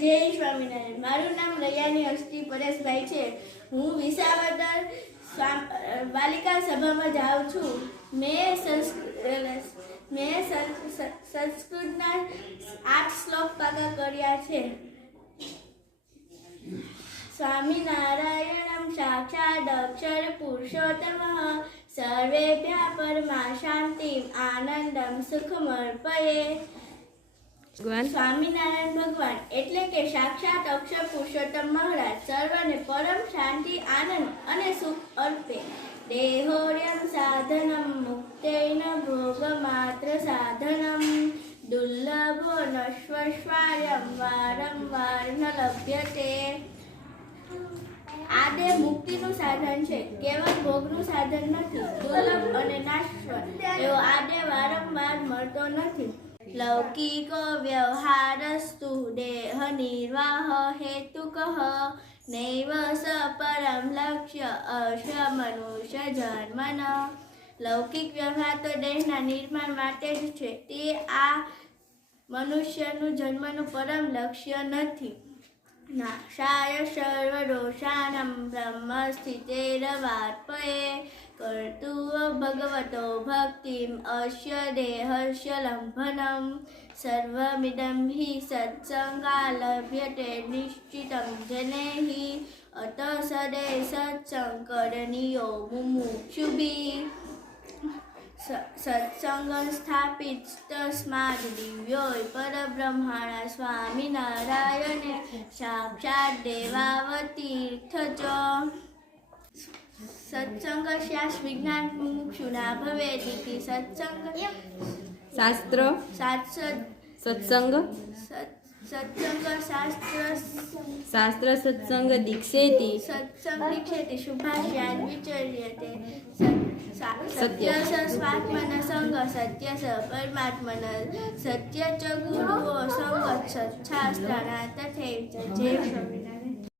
જય સ્વામિનારાયણ. મારું નામ રયાની અષ્ટી પરેશભાઈ છે. હું વિસાવદર બાલિકા સભામાં જાઉં છું. મેં મેં સંસ્કૃતના આઠ શ્લોક પાકા કર્યા છે. સ્વામિનારાયણમ સાક્ષાદ અક્ષર પુરુષોત્તમ. સર્વેભ્ય પરમા શાંતિ આનંદમ સુખમર્પયે. ભગવાન. સ્વામિનારાયણ ભગવાન એટલે કે સાક્ષાત અક્ષર પુરુષોત્તમ મહારાજ સર્વને પરમ શાંતિ, આનંદ અને સુખ અર્પે. દેહોર્યમ સાધનમ મુક્તેન ભોગ માત્ર સાધનમ. દુર્લભો નશ્વસ્વાર્યમ વારંવાર ન લભ્યતે. આ દેહ મુક્તિનું સાધન છે, કેવળ ભોગનું સાધન નથી, દુર્લભ અને નાશ્વર એવો આ દેહ વારંવાર મળતો નથી. લૌકિકો વ્યવહારસ્તુ દેહ નિર્વાહ હેતુક નૈવ સ પરમ લક્ષ્ય અશ્ય મનુષ્ય જન્મન લૌકિક વ્યવહાર તો દેહના નિર્માણ માટે જ છે તે આ મનુષ્યનું જન્મનું પરમ લક્ષ્ય નથી નાશાય સર્વદોષાણમ બ્રહ્મ સ્થિતેરવાર્પયે भगवतो भक्तिम् अश्यदे हर्षलम्भनं सर्वमिदं हि सत्सङ्गालभ्यते निश्चितं जनैः। अत सदे सत्सङ्करणीयो मुमुक्षुभिः। सत्संगं स्थापित तस्माद् दिव्यो परब्रह्मणा स्वामिनारायणे साक्षात् देवावतीर्थ च સત્સંગ શાસ વિજ્ઞાન મુમુક્ષુના ભવેદિતિ સત્સંગ શાસ્ત્ર સાત્સ સત્સંગ સત- સત્સંગ શાસ્ત્ર શાસ્ત્ર સત્સંગ દીક્ષેતી સત્સંગ દીક્ષેતિ શુભાશ્યાન વિચર્યતે સત્ય સ્વાત્મન સંગ સત્ય સ પરમાત્મન સત્ય ચ ગુરુઓ સંગ સચ્છાસ્ત્રાના જય સ્વામિનારાયણ